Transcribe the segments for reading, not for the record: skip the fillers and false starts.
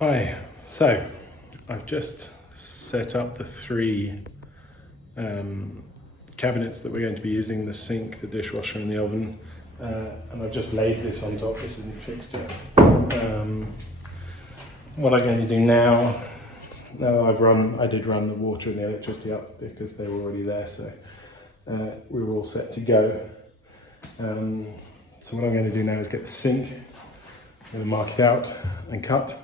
Hi, so I've just set up the three cabinets that we're going to be using, the sink, the dishwasher and the oven, and I've just laid this on top. This isn't fixed yet. What I'm going to do now that I did run the water and the electricity up because they were already there, so we were all set to go. So what I'm going to do now is get the sink. I'm going to mark it out and cut.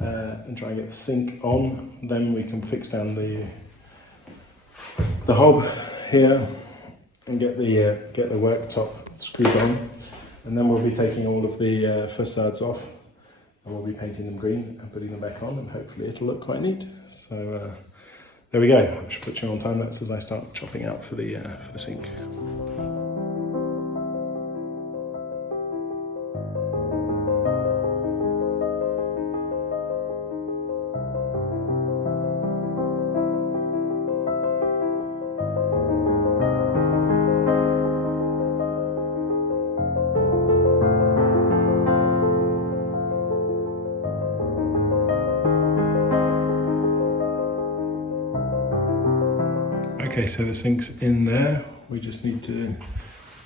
And try and get the sink on. Then we can fix down the hob here and get the worktop screwed on. And then we'll be taking all of the facades off and we'll be painting them green and putting them back on, and hopefully it'll look quite neat. So there we go. I should put you on time lapse as I start chopping out for the sink. Okay, so the sink's in there. We just need to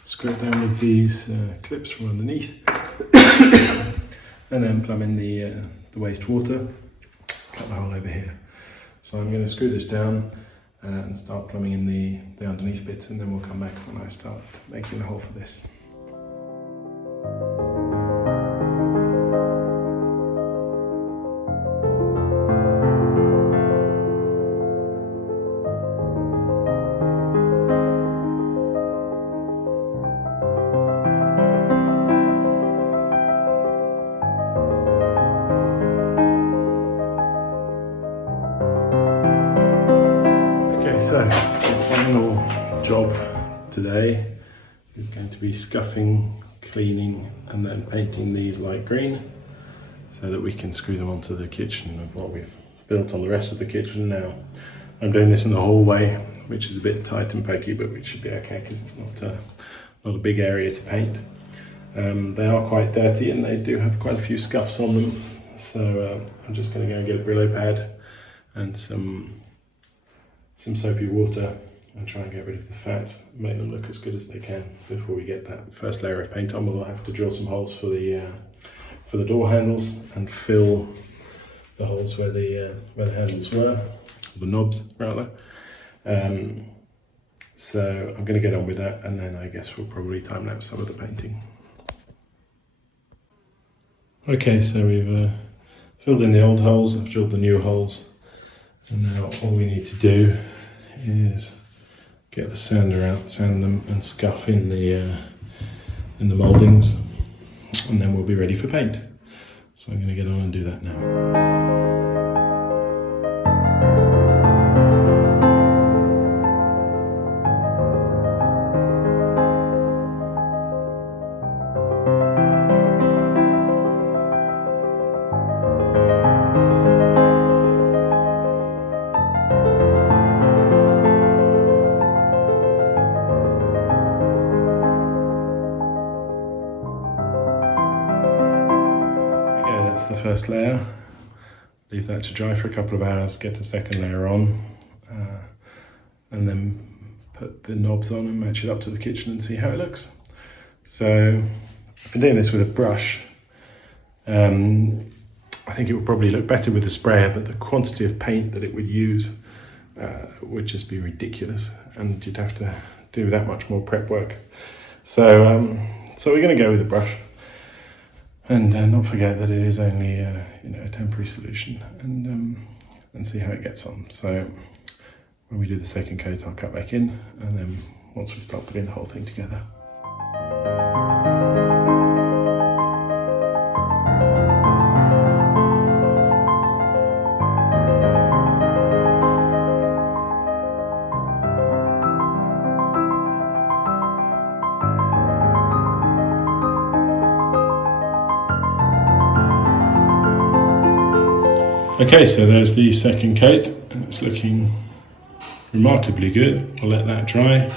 screw it down with these clips from underneath and then plumb in the wastewater, cut the hole over here. So I'm going to screw this down and start plumbing in the underneath bits, and then we'll come back when I start making the hole for this. So, the final job today is going to be scuffing, cleaning and then painting these light green so that we can screw them onto the kitchen of what we've built on the rest of the kitchen now. I'm doing this in the hallway, which is a bit tight and pokey, but which should be okay because it's not a big area to paint. They are quite dirty and they do have quite a few scuffs on them, so I'm just going to go and get a Brillo pad and some soapy water and try and get rid of the fat, make them look as good as they can before we get that first layer of paint on. We'll have to drill some holes for the door handles and fill the holes where the handles were, the knobs rather. So I'm going to get on with that, and then I guess we'll probably time lapse some of the painting. Okay, so we've filled in the old holes, I've drilled the new holes. And now all we need to do is get the sander out, sand them and scuff in the mouldings, and then we'll be ready for paint. So I'm going to get on and do that now. That's the first layer. Leave that to dry for a couple of hours, get a second layer on, and then put the knobs on and match it up to the kitchen and see how it looks. So I've been doing this with a brush. I think it would probably look better with a sprayer, but the quantity of paint that it would use would just be ridiculous, and you'd have to do that much more prep work. So we're going to go with a brush. And not forget that it is only a temporary solution, and see how it gets on. So when we do the second coat, I'll cut back in, and then once we start putting the whole thing together. Okay, so there's the second coat, and it's looking remarkably good. I'll let that dry,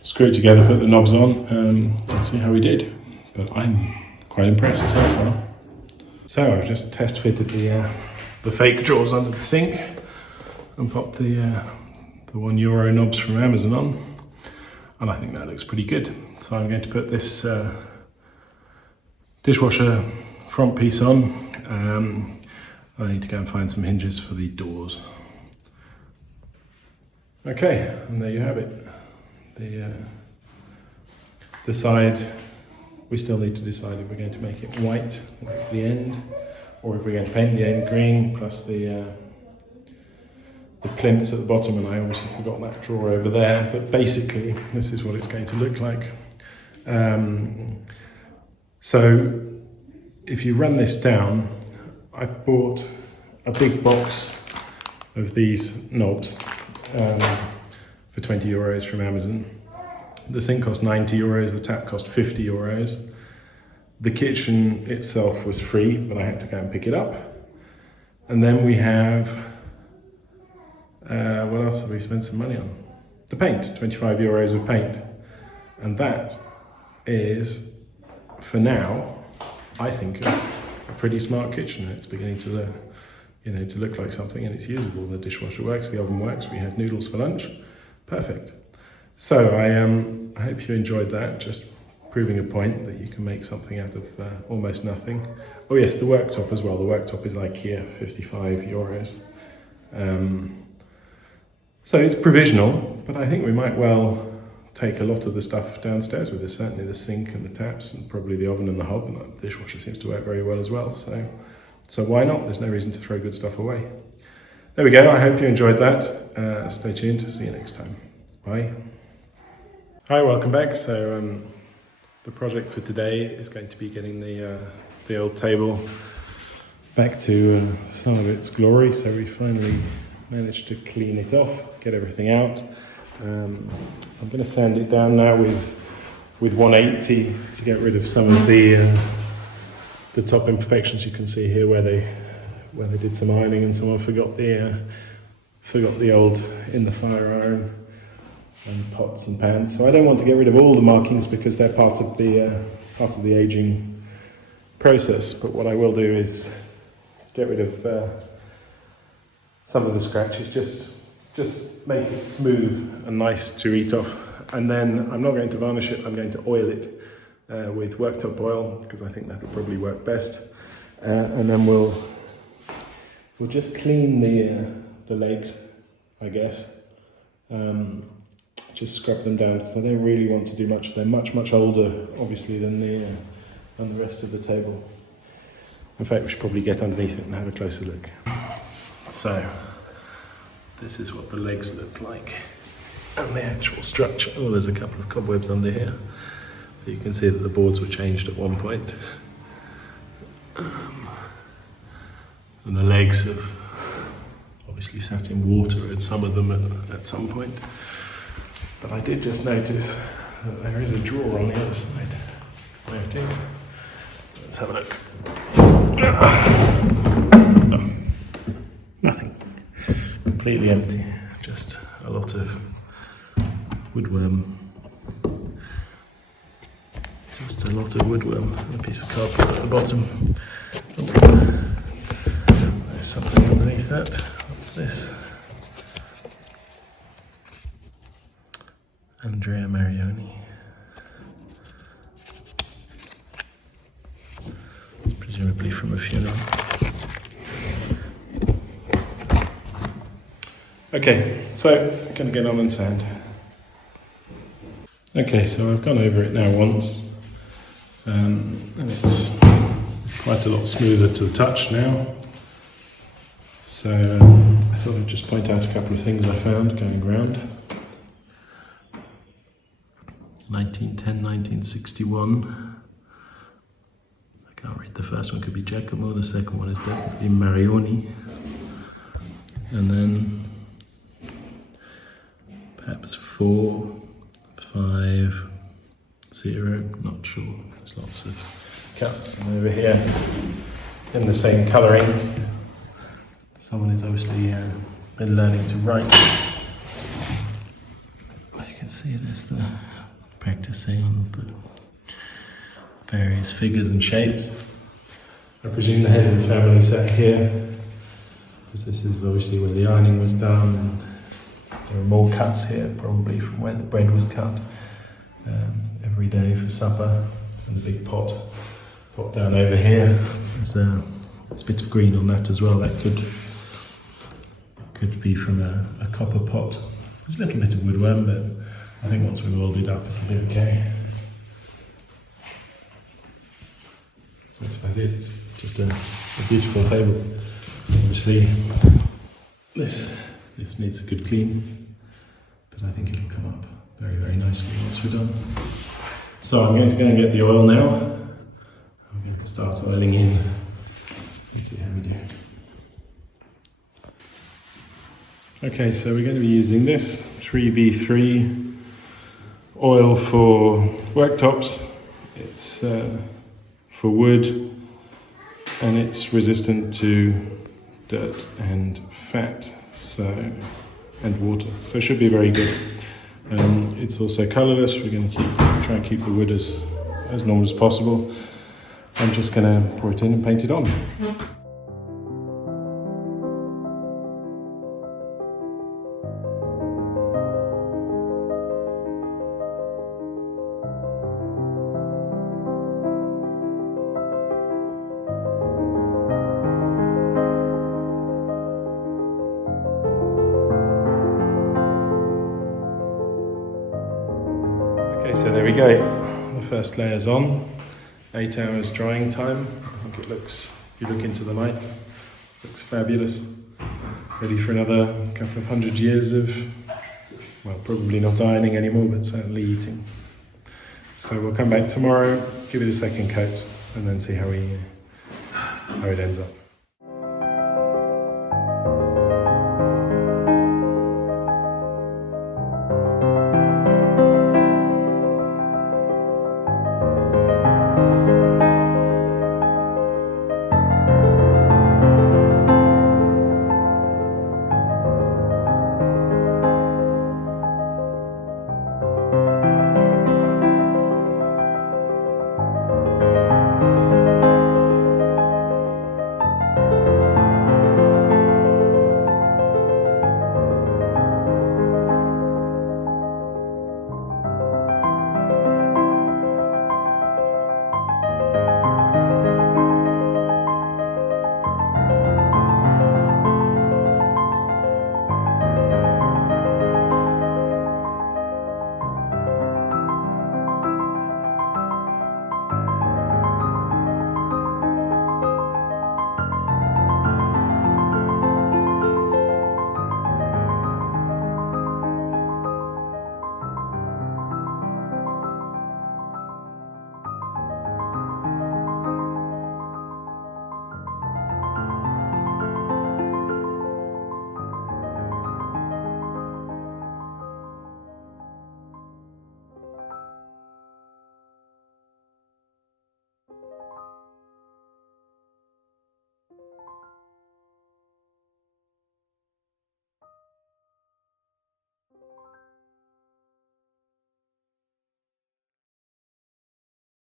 screw it together, put the knobs on, and see how we did. But I'm quite impressed so far. So I've just test fitted the fake drawers under the sink and popped the €1 knobs from Amazon on, and I think that looks pretty good. So I'm going to put this dishwasher front piece on. I need to go and find some hinges for the doors. Okay, and there you have it. The side, we still need to decide if we're going to make it white at the end, or if we're going to paint the end green, plus the plinths at the bottom, and I obviously forgot that drawer over there, but basically this is what it's going to look like. So if you run this down, I bought a big box of these knobs for €20 from Amazon. The sink cost €90, the tap cost €50. The kitchen itself was free, but I had to go and pick it up. And then we have, what else have we spent some money on? The paint, €25 of paint. And that is, for now, I think a pretty smart kitchen. It's beginning to look like something, and it's usable. The dishwasher works, the oven works, we had noodles for lunch. Perfect. So I hope you enjoyed that, just proving a point that you can make something out of almost nothing. Oh yes, the worktop as well. The worktop is IKEA, €55. So it's provisional, but I think we might well take a lot of the stuff downstairs with us, certainly the sink and the taps and probably the oven and the hob, and the dishwasher seems to work very well as well. So why not? There's no reason to throw good stuff away. There we go. I hope you enjoyed that. Stay tuned. See you next time. Bye. Hi, welcome back. So the project for today is going to be getting the old table back to some of its glory. So we finally managed to clean it off, get everything out. I'm going to sand it down now with 180 to get rid of some of the top imperfections. You can see here where they did some ironing and someone forgot the old in the fire iron and pots and pans. So I don't want to get rid of all the markings because they're part of the aging process. But what I will do is get rid of some of the scratches, just make it smooth and nice to eat off. And then I'm not going to varnish it, I'm going to oil it with worktop oil, because I think that'll probably work best. And then we'll just clean the legs, I guess. Just scrub them down, because I don't really want to do much. They're much older, obviously, than the rest of the table. In fact, we should probably get underneath it and have a closer look. So, this is what the legs look like, and the actual structure. Oh, there's a couple of cobwebs under here. So you can see that the boards were changed at one point. And the legs have obviously sat in water at some of them at some point. But I did just notice that there is a drawer on the other side. There it is. Let's have a look. Nothing. Completely empty. Just a lot of woodworm. Just a lot of woodworm and a piece of cardboard at the bottom. Oh, there's something underneath that. What's this? Andrea Marioni. Presumably from a funeral. Okay, so I'm going to get on and sand. Okay, so I've gone over it now once, and it's quite a lot smoother to the touch now. So I thought I'd just point out a couple of things I found going around. 1910, 1961. I can't read the first one, could be Giacomo, the second one is definitely Marioni. And then perhaps 4, 5, 0, not sure. There's lots of cuts. And over here, in the same colouring, someone has obviously been learning to write. As you can see, there's the practicing on the various figures and shapes. I presume the head of the family sat here, because this is obviously where the ironing was done, and there are more cuts here probably from where the bread was cut every day for supper, and the big pot down over here. There's a bit of green on that as well. That could be from a copper pot. There's a little bit of woodworm, but I think once we've oiled it up it'll be okay. That's about it. It's just a beautiful table. Obviously this needs a good clean, but I think it'll come up very, very nicely once we're done. So I'm going to go and get the oil now. I'm going to start oiling in. Let's see how we do. Okay, so we're going to be using this 3v3 oil for worktops. It's for wood, and it's resistant to dirt and fat, and water, so it should be very good. It's also colourless. We're going to try and keep the wood as normal as possible. I'm just going to pour it in and paint it on. Okay, so there we go. The first layer's on. 8 hours drying time. I think it looks, if you look into the light, looks fabulous. Ready for another couple of 100 years of, well, probably not ironing anymore, but certainly eating. So we'll come back tomorrow, give it a second coat, and then see how it ends up.